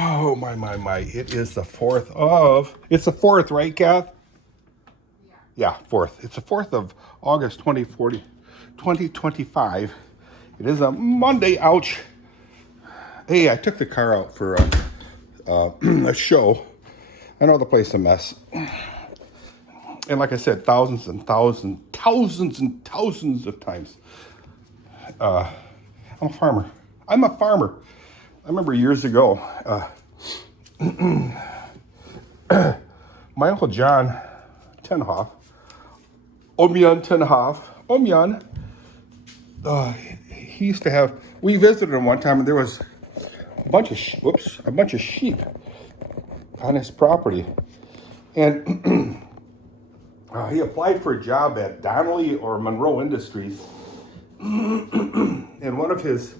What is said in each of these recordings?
Oh, my. It is the 4th of... It's the 4th, right, Kath? Yeah, 4th. It's the 4th of August, 2025. It is a Monday. Ouch. Hey, I took the car out for a show. I know the place is a mess. And like I said, thousands and thousands of times. I'm a farmer. I remember years ago, my Uncle John ten Haaf, Omjan ten Haaf, Omjan, he used to have, we visited him one time and there was a bunch of sheep on his property. And he applied for a job at Donnelly or Monroe Industries. And one of his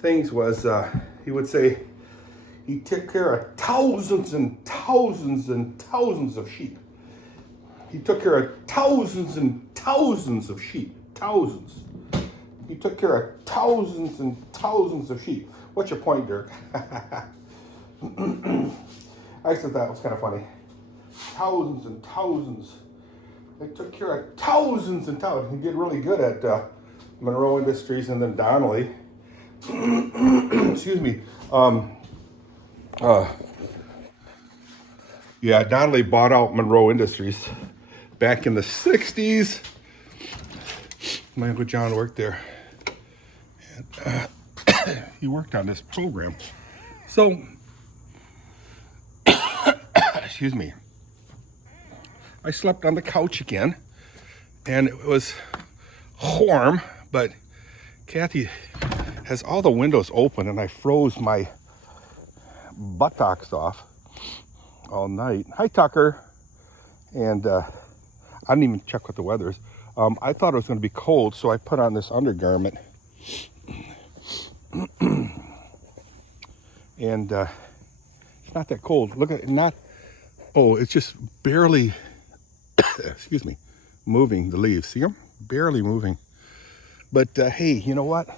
things was, he would say he took care of thousands and thousands and thousands of sheep. He took care of thousands and thousands of sheep. Thousands. He took care of thousands and thousands of sheep. What's your point, Dirk? I said that was kind of funny. Thousands and thousands. They took care of thousands and thousands. He did really good at Monroe Industries and then Donnelly. Excuse me. Yeah, Donnelly bought out Monroe Industries back in the 60s. My Uncle John worked there. And, he worked on this program. So, excuse me. I slept on the couch again, and it was warm, but Kathy has all the windows open, and I froze my buttocks off all night. Hi, Tucker. And I didn't even check what the weather is. I thought it was going to be cold, so I put on this undergarment. And it's not that cold. Look at it, not, oh, it's just barely, excuse me, moving the leaves. See them? Barely moving. But hey, you know what?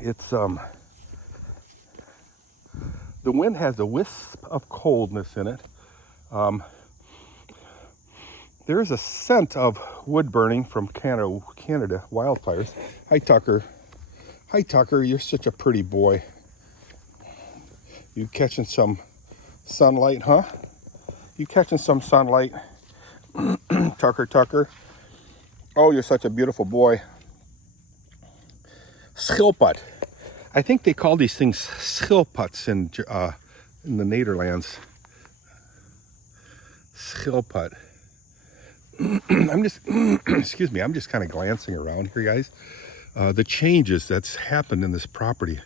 It's, the wind has a wisp of coldness in it. There is a scent of wood burning from Canada wildfires. Hi, Tucker. Hi, Tucker. You're such a pretty boy. You catching some sunlight, huh? You catching some sunlight? Tucker. Oh, you're such a beautiful boy. Schilput. I think they call these things schilputs in the Nederlands. Schilput. I'm just, excuse me, I'm just kind of glancing around here, guys. The changes that's happened in this property.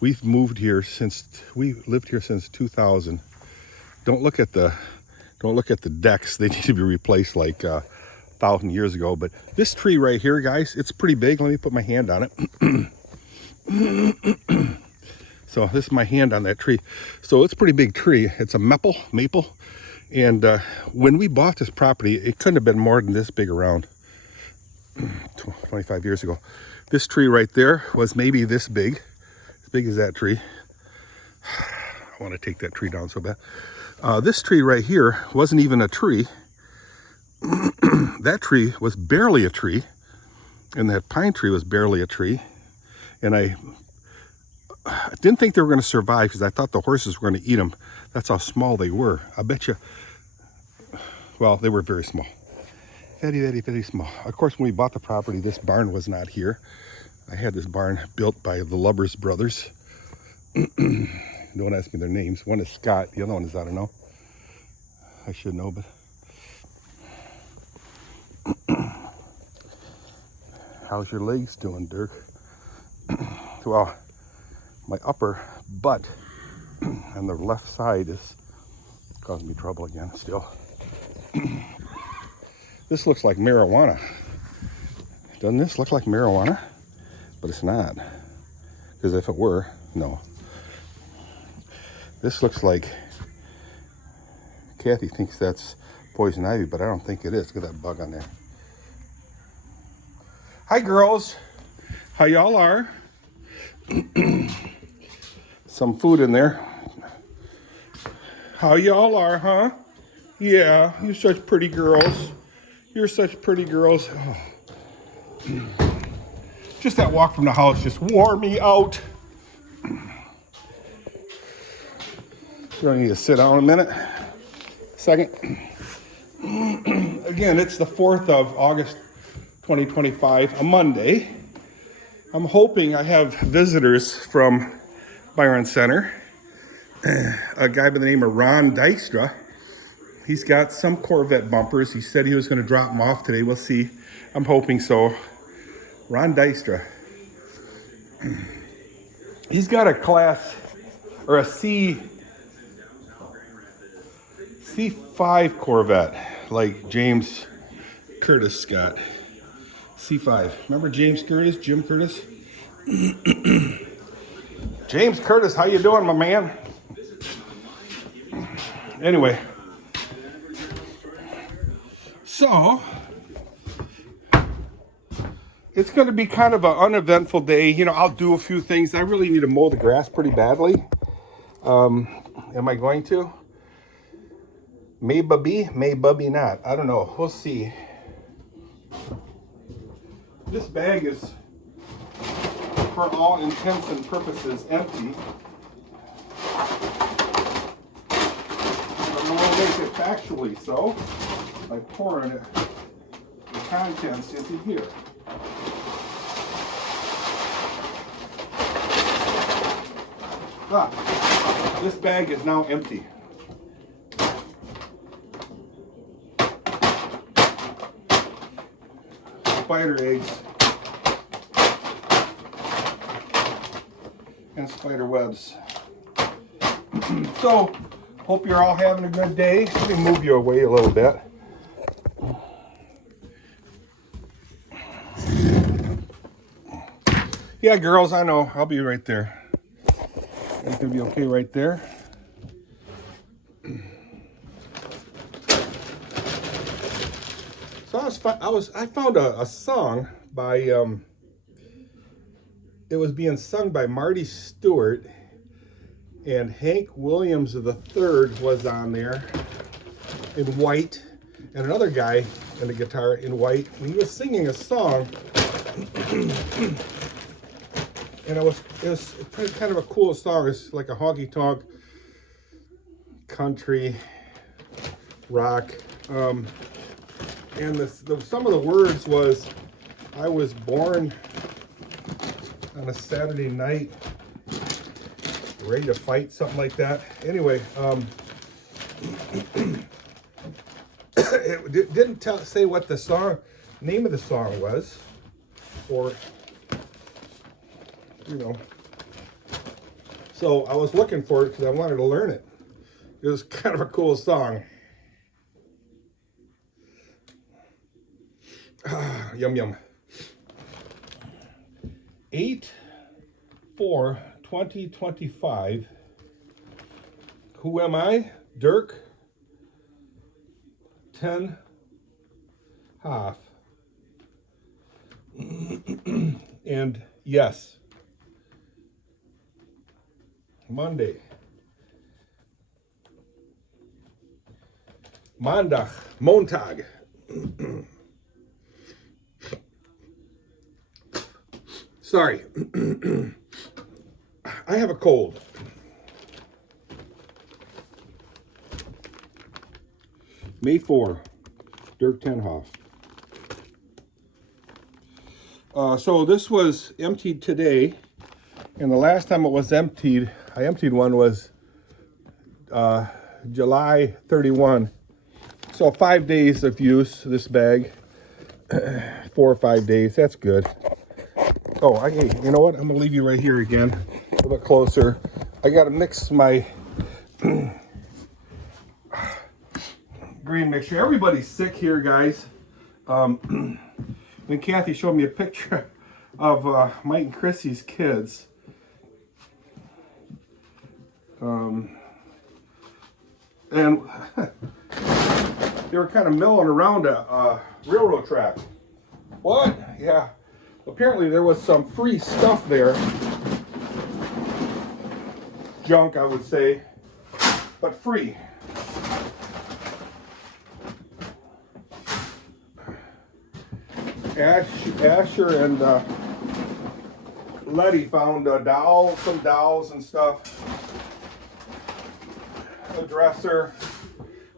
We've moved here we lived here since 2000. Don't look at the decks. They need to be replaced like 1,000 years ago. But this tree right here, guys, it's pretty big. Let me put my hand on it. So this is my hand on that tree. So it's a pretty big tree. It's a maple. And when we bought this property, it couldn't have been more than this big around 25 years ago. This tree right there was maybe this big, as big as that tree. I want to take that tree down so bad. This tree right here wasn't even a tree. That tree was barely a tree. And that pine tree was barely a tree. And I didn't think they were going to survive because I thought the horses were going to eat them. That's how small they were. I bet you, well, they were very small. Very small. Of course, when we bought the property, this barn was not here. I had this barn built by the Lubbers brothers. Don't ask me their names. One is Scott. The other one is, I don't know. I should know, but... How's your legs doing, Dirk? Well, my upper butt on the left side is causing me trouble again still. This looks like marijuana. Doesn't this look like marijuana? But it's not. Because if it were, no. This looks like, Kathy thinks that's poison ivy, but I don't think it is. Look at that bug on there. Hi, girls. How y'all are? some food in there. How y'all are, huh? Yeah, you're such pretty girls. You're such pretty girls. Oh. Just that walk from the house just wore me out. You don't need to sit down a minute. Second. Again, it's the 4th of August, 2025, a Monday. I'm hoping I have visitors from Byron Center. A guy by the name of Ron Dijkstra. He's got some Corvette bumpers. He said he was going to drop them off today. We'll see. I'm hoping so. Ron Dijkstra. He's got a class, or a C5 Corvette, like James Curtis got. C5. Remember James Curtis? Jim Curtis? James Curtis, how you doing, my man? Anyway. So, it's going to be kind of an uneventful day. You know, I'll do a few things. I really need to mow the grass pretty badly. Am I going to? Maybe, maybe not. I don't know. We'll see. This bag is, for all intents and purposes, empty. I'm going to make it factually so by pouring it, the contents into here. Ah, this bag is now empty. Spider eggs and spider webs. So, hope you're all having a good day. Let me move you away a little bit. Yeah, girls, I know. I'll be right there. It's gonna be okay right there. So I found a song by it was being sung by Marty Stewart, and Hank Williams III was on there in white, and another guy in the guitar in white, and he was singing a song. And it was kind of a cool song. It's like a honky tonk country rock. And some of the words was, I was born on a Saturday night, ready to fight, something like that. Anyway, it didn't say what the name of the song was, or, you know. So I was looking for it because I wanted to learn it. It was kind of a cool song. Yum yum. 8/4/2025. Who am I? Dirk. 10 Haaf. And yes. Monday. Montag. Sorry. I have a cold. May 4, Dirk 10 Haaf. So this was emptied today, and the last time it was emptied, I emptied one was July 31. So 5 days of use, this bag. 4 or 5 days, that's good. Oh, hey, you know what? I'm gonna leave you right here again, a little bit closer. I gotta mix my green mixture. Everybody's sick here, guys. Then Kathy showed me a picture of Mike and Chrissy's kids. And they were kind of milling around a railroad track. What? Yeah. Apparently there was some free stuff there. junk, I would say, but free. Asher and Letty found some dolls and stuff, a dresser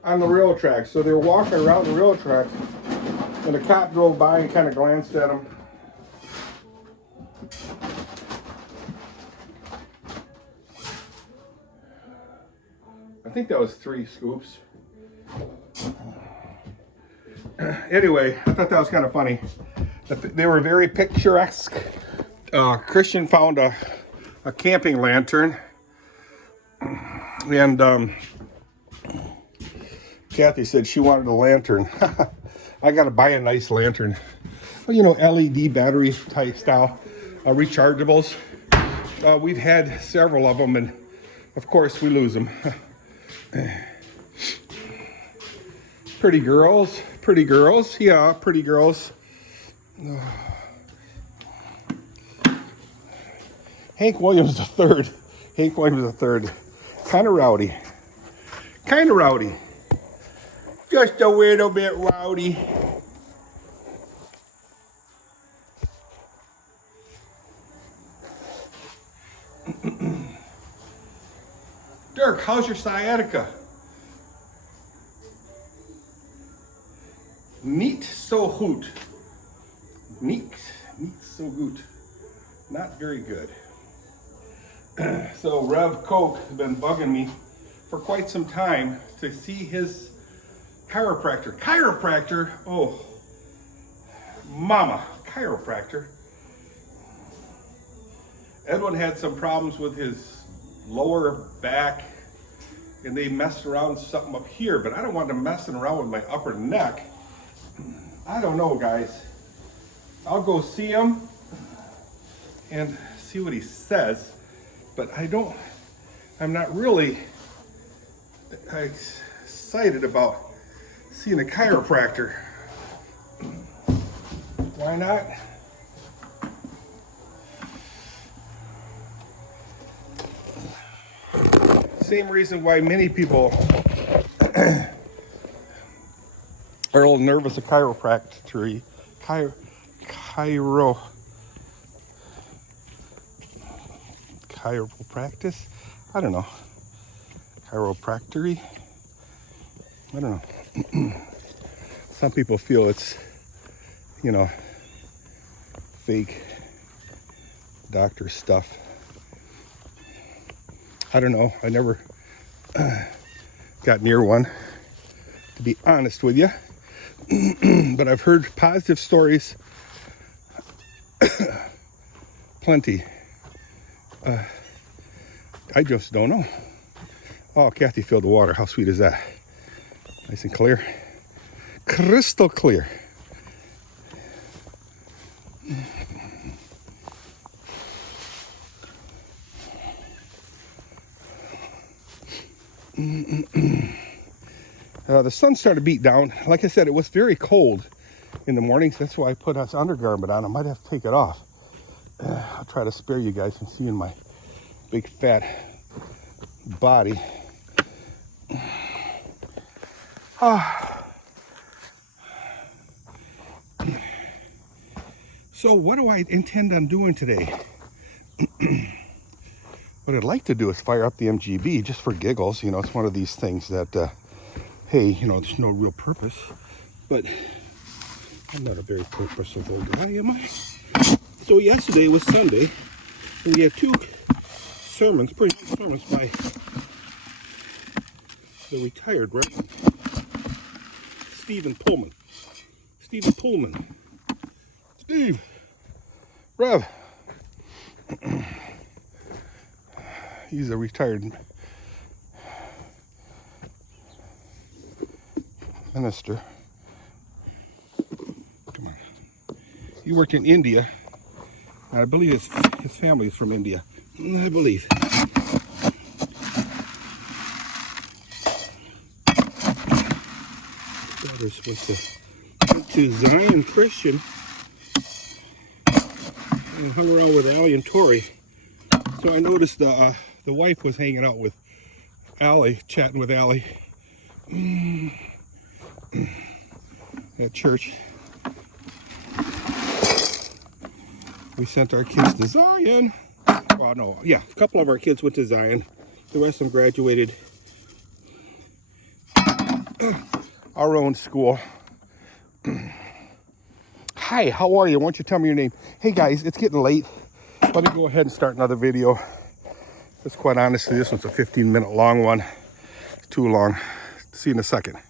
on the railroad track. So they were walking around the railroad track, and a cop drove by and kind of glanced at them. I think that was 3 scoops. Anyway, I thought that was kind of funny. They were very picturesque. Christian found a camping lantern, and Kathy said she wanted a lantern. I got to buy a nice lantern. Well, you know, LED battery type style, rechargeables. We've had several of them, and of course we lose them. Pretty girls, yeah, pretty girls. Hank Williams III, kind of rowdy, just a little bit rowdy. Dirk, how's your sciatica? Niet so goed. Niet so gut. Not very good. So Rev Coke has been bugging me for quite some time to see his chiropractor. Chiropractor? Oh, mama, chiropractor. Edwin had some problems with his lower back, and they messed around with something up here, but I don't want them messing around with my upper neck. I don't know, guys. I'll go see him and see what he says, but I'm not really excited about seeing a chiropractor. Why not? Same reason why many people are a little nervous of chiropractic. Chiropractic? I don't know. Chiropractic? I don't know. Some people feel it's, you know, fake doctor stuff. I don't know. I never got near one, to be honest with you. But I've heard positive stories. Plenty. I just don't know. Oh, Kathy filled the water. How sweet is that? Nice and clear. Crystal clear. The sun started to beat down. Like I said, it was very cold in the mornings. That's why I put this undergarment on. I might have to take it off. I'll try to spare you guys from seeing my big fat body. So what do I intend on doing today? What I'd like to do is fire up the MGB just for giggles. You know, it's one of these things that, hey, you know, there's no real purpose. But I'm not a very purposeful guy, am I? So yesterday was Sunday, and we had 2 sermons, pretty good sermons by the retired Reverend Stephen Pullman. Steve, Rev. He's a retired minister. Come on. He worked in India. I believe his family is from India. I believe. Daughter's supposed to Zion Christian and hung around with Allie and Tori. So I noticed the wife was hanging out with Allie, chatting with Allie at church. We sent our kids to Zion. Well, no, yeah, a couple of our kids went to Zion. The rest of them graduated our own school. Hi, how are you? Why don't you tell me your name? Hey guys, it's getting late. Let me go ahead and start another video. Just quite honestly, this one's a 15-minute long one. It's too long. See you in a second.